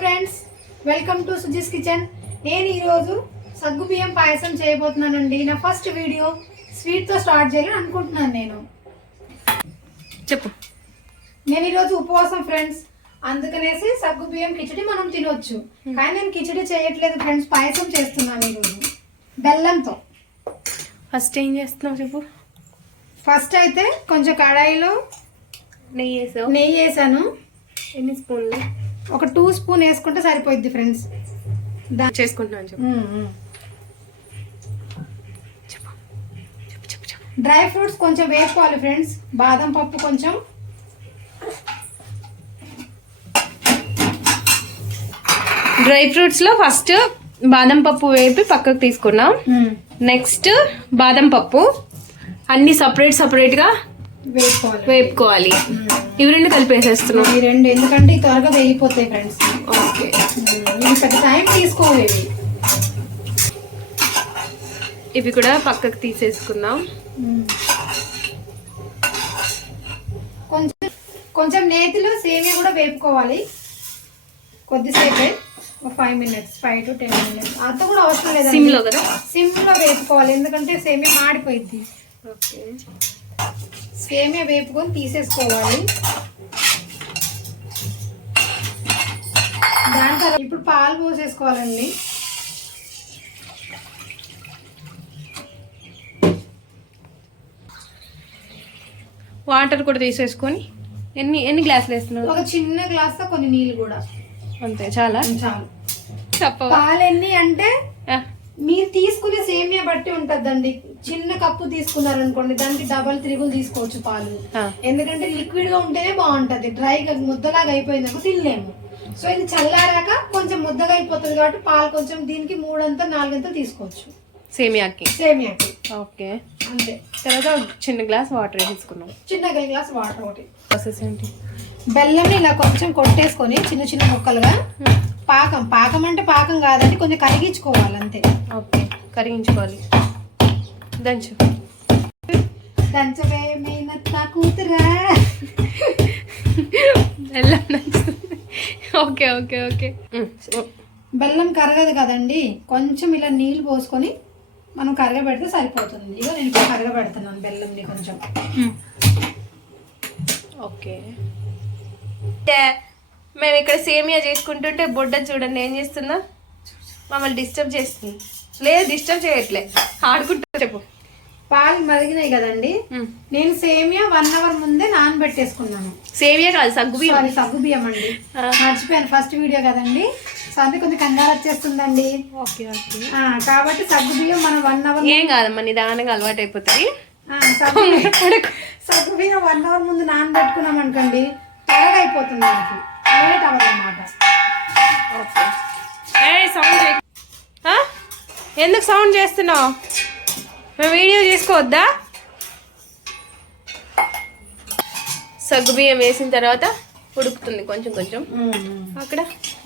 Friends, welcome to Suji's kitchen. నేను ఈరోజు సగ్గుబియ్యం పాయసం చేయబోతున్నానండి. నా ఫస్ట్ వీడియో స్వీట్తో స్టార్ట్ చేయాలని అనుకుంటున్నాను. నేను ఈరోజు ఉపవాసం ఫ్రెండ్స్, అందుకనేసి సగ్గుబియ్యం కిచడి మనం తినొచ్చు. కానీ నేను కిచడి చేయట్లేదు ఫ్రెండ్స్, పాయసం చేస్తున్నాను ఈరోజు బెల్లంతో. ఫస్ట్ ఏం చేస్తున్నావు చెప్పు. ఫస్ట్ అయితే కొంచెం కడాయిలో నెయ్యి వేసాను. ఎన్ని స్పూన్లు? ఒక 2 స్పూన్ వేసుకుంటే సరిపోద్ది ఫ్రెండ్స్. చేసుకుంటున్నాను చెప్పు. డ్రై ఫ్రూట్స్ కొంచెం వేసుకోవాలి ఫ్రెండ్స్. బాదం పప్పు కొంచెం, డ్రై ఫ్రూట్స్ లో ఫస్ట్ బాదం పప్పు వేపి పక్కకు తీసుకున్నాం. నెక్స్ట్ బాదం పప్పు అన్ని సపరేట్ గా వేపుకోవాలి. ఇవి రెండు కలిపేసేస్తున్నాం. ఈ రెండు ఎందుకంటే త్వరగా వేగిపోతాయి ఫ్రెండ్స్. ఓకే, పెద్ద టైం తీసుకోలేదు. ఇవి కూడా పక్కకు తీసేసుకున్నాం. కొంచెం నేతిలో సేమియా కూడా వేపుకోవాలి కొద్దిసేపే, 5 minutes, 5 to 10 minutes. అంత కూడా అవసరం లేదు, సిమ్ లో కదా, సిమ్ లో వేపుకోవాలి ఎందుకంటే సేమియా మాడిపోయింది. ఓకే, సేమియా వేపుకొని తీసేసుకోవాలి. దాని తర్వాత ఇప్పుడు పాలు పోసేసుకోవాలండి. వాటర్ కూడా తీసేసుకొని ఎన్ని గ్లాసులు వేస్తున్నావు? ఒక చిన్న గ్లాస్ తో కొన్ని నీళ్ళు కూడా, అంతే చాలు. పాలు ఎన్ని అంటే మీరు తీసుకునే సేమియా బట్టి ఉంటదండి. చిన్న కప్పు తీసుకున్నారనుకోండి, దానికి డబల్ 3 తీసుకోవచ్చు పాలు. ఎందుకంటే లిక్విడ్ గా ఉంటేనే బాగుంటది. డ్రైగా ముద్దలాగా అయిపోయిందనుకో తినలేము. సో ఇది చల్లారాక కొంచెం ముద్దగా అయిపోతుంది కాబట్టి పాలు కొంచెం దీనికి 3 4 తీసుకోవచ్చు సేమియాకి. ఓకే, అంతే. తర్వాత చిన్న గ్లాస్ వాటర్ వేసుకున్నాం. చిన్న గ్లాస్ వాటర్. ఒకటి ప్రాసెస్ ఏంటి? బెల్లం ఇలా కొంచెం కొట్టేసుకొని చిన్న ముక్కలుగా, పాకం అంటే పాకం కాదండి, కొంచెం కరిగించుకోవాలి అంతే. ఓకే, కరిగించుకోవాలి. దంచవే మేనత్తా కూతురా. బెల్లం దంచుతుంది. Okay okay okay. బెల్లం కరగదు కదండి, కొంచెం ఇలా నీళ్ళు పోసుకొని మనం కరగబెడితే సరిపోతుంది. ఇక నేను ఇప్పుడు కరగబెడుతున్నాను బెల్లంని కొంచెం. ఓకే, మేము ఇక్కడ సేమియా చేసుకుంటుంటే బొడ్డ చూడండి ఏం చేస్తుందా, మమ్మల్ని డిస్టర్బ్ చేస్తుంది. లేదు, డిస్టర్బ్ చేయట్లే, ఆడుకుంటా. చెప్పు. పాలు మరిగినాయి కదండి, నేను సేమియా 1 hour ముందే నానబెట్టేసుకున్నాను. సేమియా కాదు, సగ్గుబియ్యం. సగ్గుబియ్యం అండి, మర్చిపోయాను, ఫస్ట్ వీడియో కదండి. సో అందుకే కొంచెం కంగారు వచ్చేస్తుందండి. Okay okay. కాబట్టి సగ్గుబియ్యం మనం 1 hour. ఏం కాదమ్మా, నిదానంగా అలవాటు అయిపోతుంది. సగ్గుబియ్యం 1 hour ముందు నానబెట్టుకున్నాం అనుకోండి, త్వరగా అయిపోతుంది, మనకి లేట్ అవ్వదు అన్నమాట. ఎందుకు సౌండ్ చేస్తున్నావు? మేము వీడియో చేసుకోవద్దా? సగ్గుబియ్యం వేసిన తర్వాత ఉడుకుతుంది కొంచెం కొంచెం. అక్కడ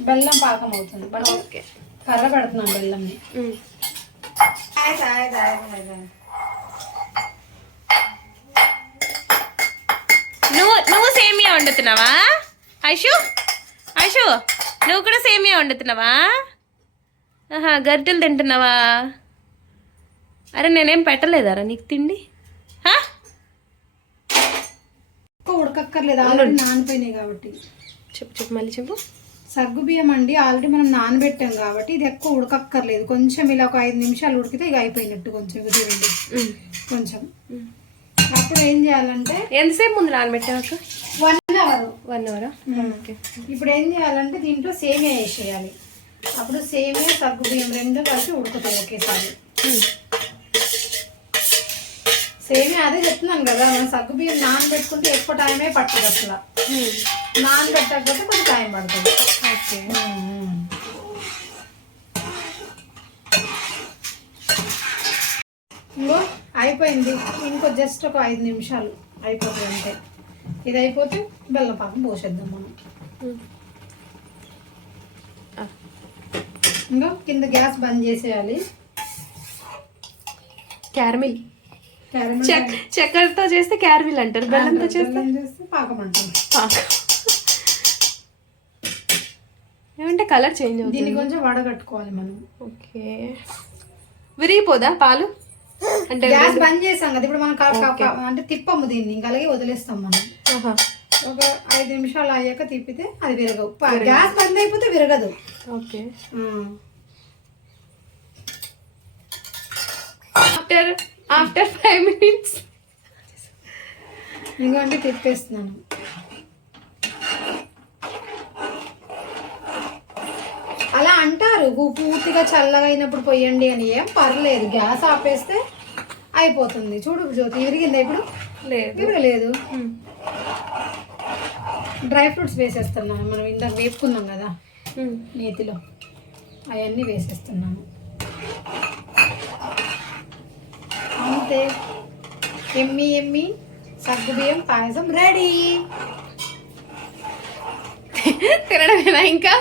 బెల్లం పాకం అవుతుంది. ఓకే, కర్ర పెడుతున్నాం బెల్లంని. నువ్వు సేమియా వండుతున్నావా ఐషు? నువ్వు కూడా సేమియా వండుతున్నావా? గరిటెలు తింటున్నావా? అరే నేనేం పెట్టలేదారా నీకు తిండి? ఉడకక్కర్లేదు, ఆల్రెడీ నానిపోయినాయి కాబట్టి. చెప్పు మళ్ళీ చెప్పు. సగ్గుబియ్యం అండి ఆల్రెడీ మనం నానబెట్టాం కాబట్టి ఇది ఎక్కువ ఉడకక్కర్లేదు. కొంచెం ఇలా ఒక 5 నిమిషాలు ఉడికితే ఇక అయిపోయినట్టు. కొంచెం కొంచెం అప్పుడు ఏం చేయాలంటే, ఎంతసేపు ముందు నానబెట్టాక? 1 hour. 1 hour. ఇప్పుడు ఏం చేయాలంటే దీంట్లో సేమియా వేసేయాలి. అప్పుడు సేమియా సగ్గుబియ్యం 2 కలిసి ఉడుకుతాయి ఒకేసారి. సేమియా అదే చెప్తున్నాను కదా, మనం సగ్గుబియ్యం నానబెట్టుకుంటే ఎక్కువ టైమే పట్టదు. అసలు నానబెట్టకపోతే కొంచెం టైం పడుతుంది. ఓకే, ఇంకో అయిపోయింది. ఇంకో జస్ట్ ఒక 5 నిమిషాలు అయిపోతుంది అంతే. ఇది అయిపోతే బెల్లం పాకం పోసేద్దాం మనం. ఇంకో కింద గ్యాస్ బంద్ చేసేయాలి. క్యారమిల్ చక్కెరతో చేస్తే క్యారమిల్ అంటారు, బెల్లంతో చేస్తే పాకం అంటారు. అంటే కలర్ చేంజ్ అవుతుంది. దీన్ని కొంచెం వడగట్టుకోవాలి మనం. ఓకే, విరిగిపోదా పాలు? అంటే గ్యాస్ బంద్ చేసాం కదా ఇప్పుడు మనం అంటే తిప్పము దీన్ని, ఇంకా అలాగే వదిలేస్తాం మనం. ఒక 5 నిమిషాలు అయ్యాక తిప్పితే అది విరగవు. గ్యాస్ బంద్ అయిపోతే విరగదు. ఓకే, ఆఫ్టర్ 5 minutes ఇంకోండి తిప్పేస్తున్నాను. అలా అంటారు పూర్తిగా చల్లగా అయినప్పుడు పోయండి అని. ఏం పర్లేదు, గ్యాస్ ఆపేస్తే అయిపోతుంది. చూడు జ్యోతి, విరిగిందా ఇప్పుడు? లేదు, విరగలేదు. డ్రై ఫ్రూట్స్ వేసేస్తున్నాను. మనం ఇందాక వేపుకున్నాం కదా నేతిలో, అవన్నీ వేసేస్తున్నాను. అంతే, ఎమ్మి ఎమ్మి సగ్గుబియ్యం పాయసం రెడీ. తినడమేనా ఇంకా?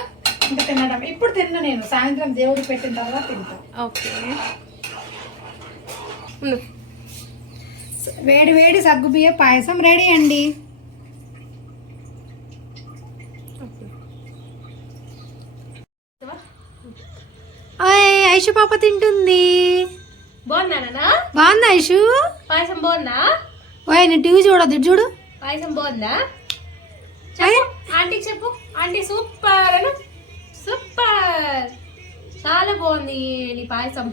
ఇంకా తినడం ఇప్పుడు తిన్నా నేను, సాయంత్రం దేవుడు పెట్టిన తర్వాత తింటా. ఓకే, వేడి వేడి సగ్గుబియ్యం పాయసం రెడీ అండి. ఐషు పాప తింటుంది. బాగున్నానా? బాగుందా ఐషు? పాయసం బాగుందా? ఓయ్ నేను టీవీ చూడదు, చూడు. పాయసం బాగుందా? ఆంటీకి చెప్పు. ఆంటీ సూపర్ అను. సూపర్, చాలా బాగుంది నీ పాయసం.